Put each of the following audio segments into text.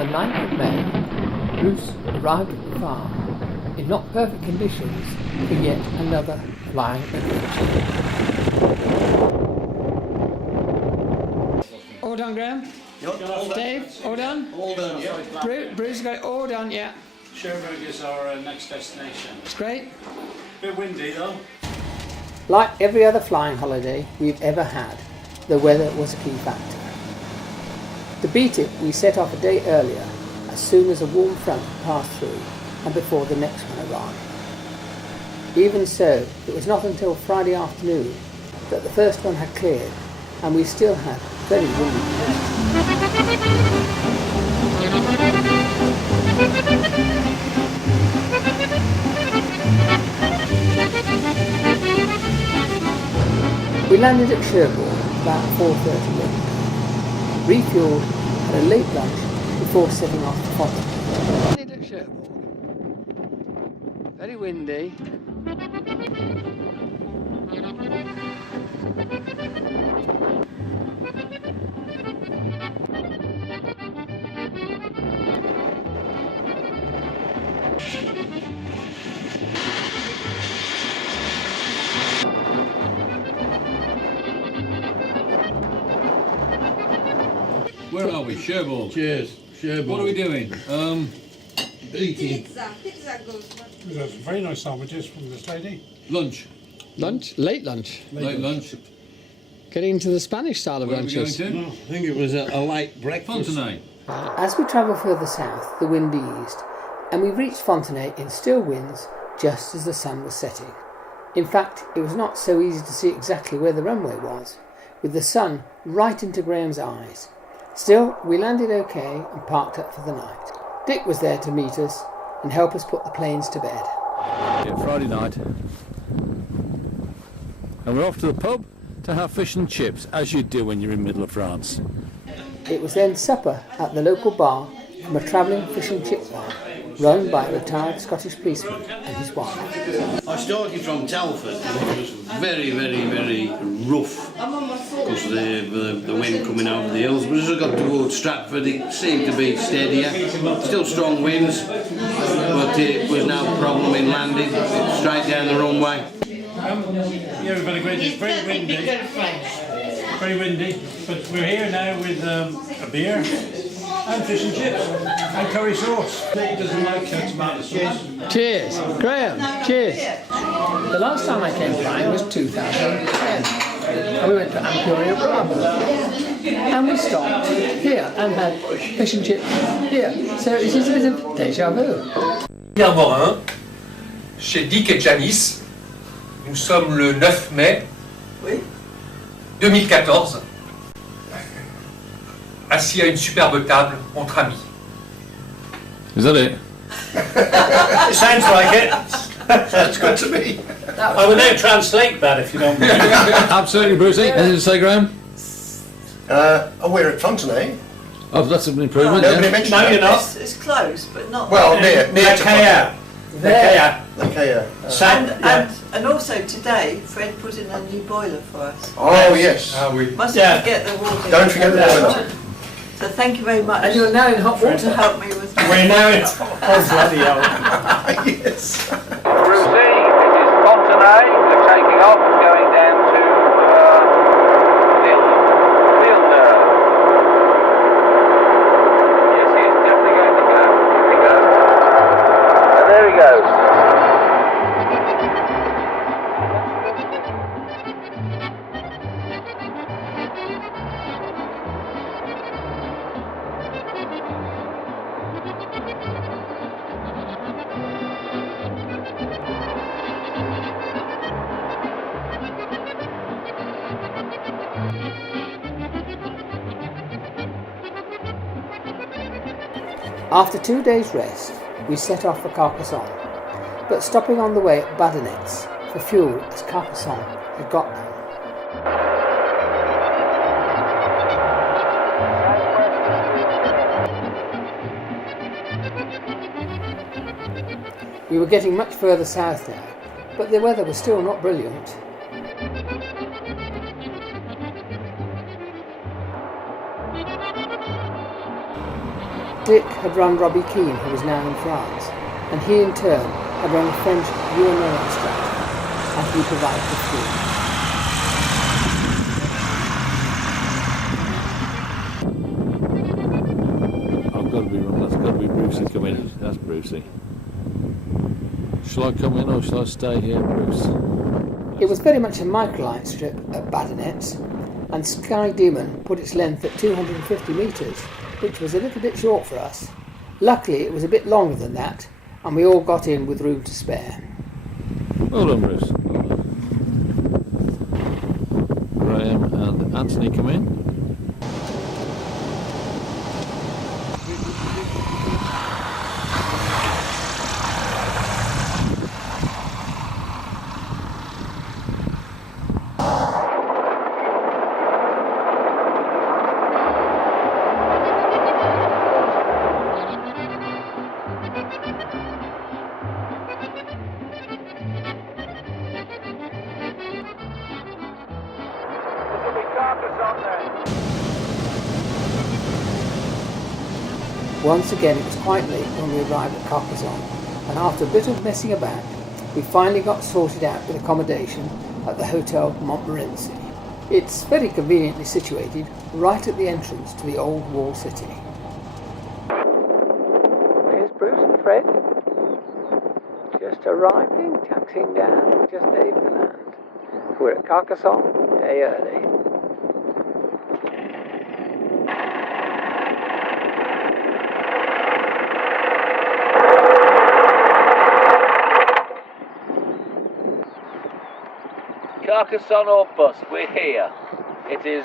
the 9th of May, Bruce arrived at the farm in not perfect conditions for yet another flying adventure. All done, Graham? Yep. Dave, all done? All done, yeah. Bruce got it all done, yeah. Cherbourg is our next destination. It's great. Bit windy though. Like every other flying holiday we've ever had, the weather was a key factor. To beat it, we set off a day earlier, as soon as a warm front passed through and before the next one arrived. Even so, it was not until Friday afternoon that the first one had cleared, and we still had very windy days. We landed at Cherbourg about 4:30 p.m. Refueled, had a late lunch before setting off to Fontaine. Landed at Cherbourg. Very windy. Where are we? Cherbourg. Cheers. Cherbourg. What are we doing? Eating. Pizza goes. There's very nice sandwiches from this lady. Lunch. Lunch? Late lunch. Late lunch. Getting into the Spanish style of Where are we going lunches. to? I think it was a light breakfast. Fontenay. As we travelled further south, the wind eased, and we reached Fontenay in still winds just as the sun was setting. In fact, it was not so easy to see exactly where the runway was, with the sun right into Graham's eyes. Still, we landed okay and parked up for the night. Dick was there to meet us and help us put the planes to bed. Yeah, Friday night. And we're off to the pub to have fish and chips, as you do when you're in middle of France. It was then supper at the local bar from a travelling fish and chip bar run by a retired Scottish policeman and his wife. I started from Telford and it was very, very, very rough because of the wind coming over the hills. But as I got towards Stratford, it seemed to be steadier. Still strong winds, but it was no problem in landing. Straight down the runway. Yeah, we've had a great day. It's very windy. Very windy. But we're here now with a beer and fish and chips and curry sauce. Nick doesn't like tomato sauce. Cheers! Graham, cheers! The last time I came flying was 2010, and we went to Ampuriabrava, and we stopped here and had fish and chips here. So it is a bit of déjà vu. Pierre Morin, chez Dick et Janice. Nous sommes le 9 mai 2014, assis à une superbe table entre amis. Is that it? Sounds like it. That's good to me. I will now translate that if you don't mind. Absolutely, Brucey. Anything to say, Graham? We're at Fontenay. Oh, that's an improvement. Nobody Yeah. mentioned No, that. you're not. It's close, but not. Well, near to Kea. Fontenay. And also today, Fred put in a new boiler for us. Oh, yes. Mustn't forget the water. Don't forget the boiler. So thank you very much. And you're now in hot to water. help me with. We're now in. Oh, bloody hell. Yes. Brucey, this is Fontenay. We're taking off and going down to Vilna. Yes, he is definitely going to go. Here we go. And there he goes. After 2 days' rest, we set off for Carcassonne, but stopping on the way at Badinets for fuel as Carcassonne had got none. We were getting much further south now, but the weather was still not brilliant. Dick had run Robbie Keane, who was now in France, and he in turn had run a French UNO extractor, and he provided the fuel. I've got to be wrong, that's got to be Brucey coming. That's Brucey. Shall I come in or shall I stay here, Bruce? It was very much a microlight strip at Badonets, and Sky Demon put its length at 250 metres, which was a little bit short for us. Luckily it was a bit longer than that, and we all got in with room to spare. Well done, Bruce. Well done. Graham and Anthony come in. Once again it was quite late when we arrived at Carcassonne, and after a bit of messing about, we finally got sorted out with accommodation at the Hotel Montmorency. It's very conveniently situated right at the entrance to the old walled city. Here's Bruce and Fred, just arriving, taxiing down, just Dave to land. We're at Carcassonne, day early. Carcassonne or bust, we're here. It is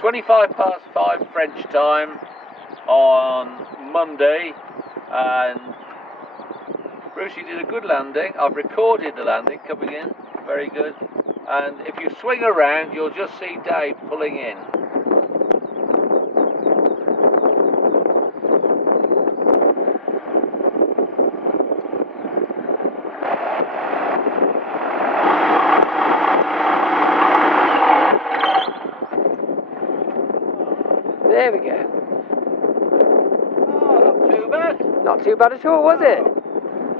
5:25 French time on Monday, and Brucey did a good landing. I've recorded the landing coming in, very good. And if you swing around, you'll just see Dave pulling in. There we go. Oh, not too bad. Not too bad at all, was it?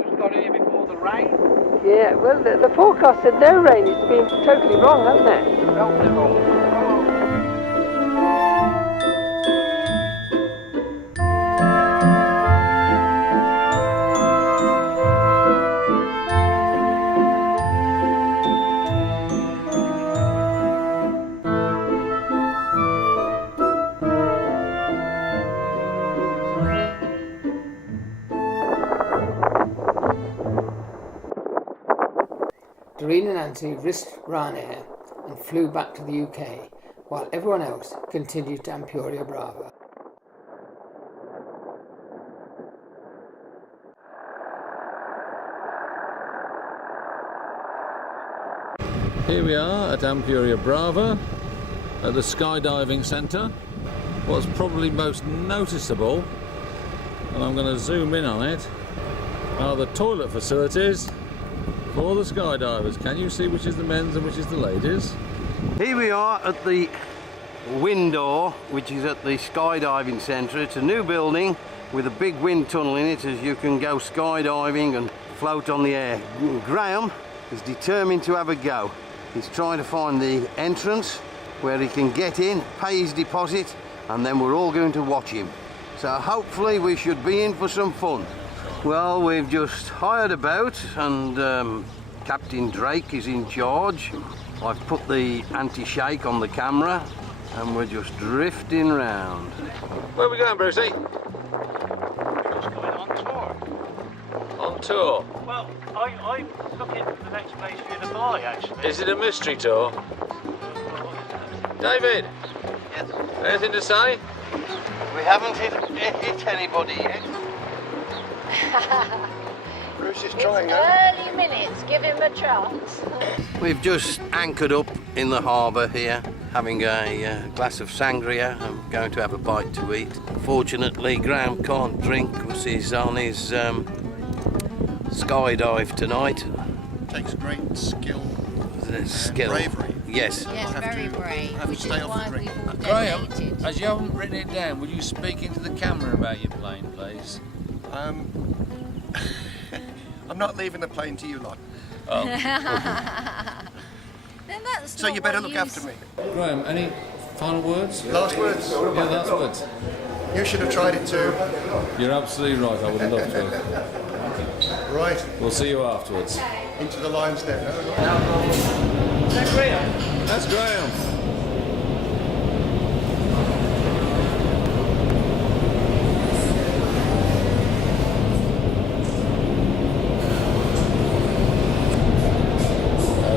Just got here before the rain. Yeah, well, the forecast said no rain. It's been totally wrong, hasn't it? Felt it all. Doreen and Anthony risked Ryanair and flew back to the UK, while everyone else continued to Ampuriabrava. Here we are at Ampuriabrava at the skydiving centre. What's probably most noticeable, and I'm going to zoom in on it, are the toilet facilities for the skydivers. Can you see which is the men's and which is the ladies? Here we are at the window, which is at the skydiving centre. It's a new building with a big wind tunnel in it, as you can go skydiving and float on the air. Graham is determined to have a go. He's trying to find the entrance where he can get in, pay his deposit, and then we're all going to watch him. So hopefully we should be in for some fun. Well, we've just hired a boat, and Captain Drake is in charge. I've put the anti-shake on the camera, and we're just drifting round. Where are we going, Brucey? Just going on tour. On tour. Well, I'm looking for the next place for you to buy, actually. Is it a mystery tour? David? Yes. Anything to say? We haven't hit anybody yet. Bruce is It's trying out. early minutes, give him a chance. We've just anchored up in the harbour here, having a glass of sangria. I'm going to have a bite to eat. Fortunately, Graham can't drink because he's on his skydive tonight. Takes great skill. Skill. bravery. Yes. Yes, very brave, have to which is stay off why the drink. we've all Graham, donated. as you haven't written it down, would you speak into the camera about your plane, please? I'm not leaving the plane to you lot. Then that's So not you better what look you after me. Graham, any final words? Last words. Yeah, last words. You should have tried it too. You're absolutely right, I would love to. Right. We'll see you afterwards. Into the lion's den. That's Graham.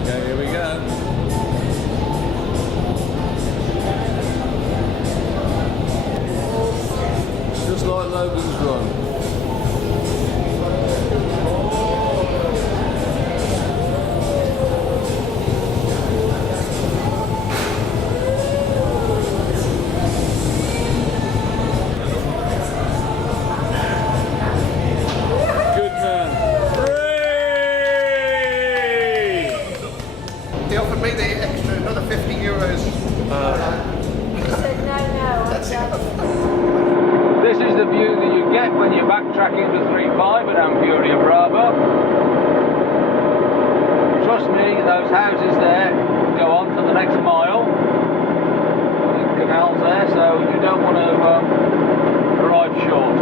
Okay, here we go. Just like Logan's Run. Good man. Hooray! They offered me the extra, another 50 euros. That's enough. This is the view that you get when you're backtracking to 3.5 at Ampuriabrava. Trust me, those houses there go on for the next mile. The canal's there, so you don't want to arrive short.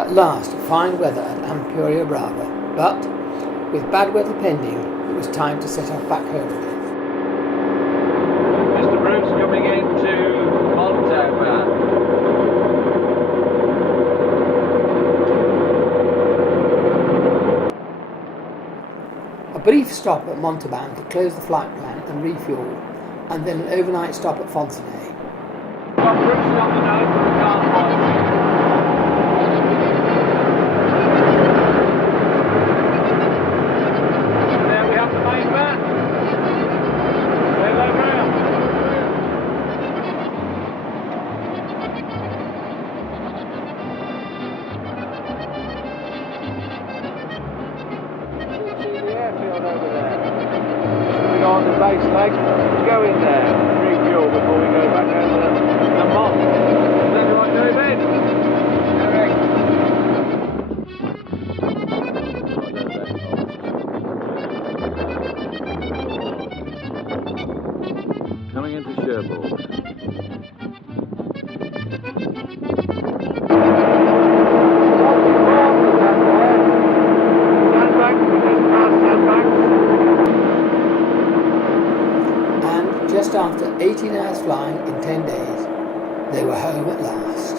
At last, fine weather at Ampuriabrava, but with bad weather pending, it was time to set off back home again. Mr. Bruce coming into Montalban. A brief stop at Montalban to close the flight plan and refuel, and then an overnight stop at Fontenay. Got Bruce on the nose, but we can't find him. There we have the main man. There they go. See the airfield over there. We go on the base leg, go in there, refuel before we go back over the Mont. Is that right, David? Eric? Coming into Cherbourg. And just after 18 hours flying in 10 days, they were home at last.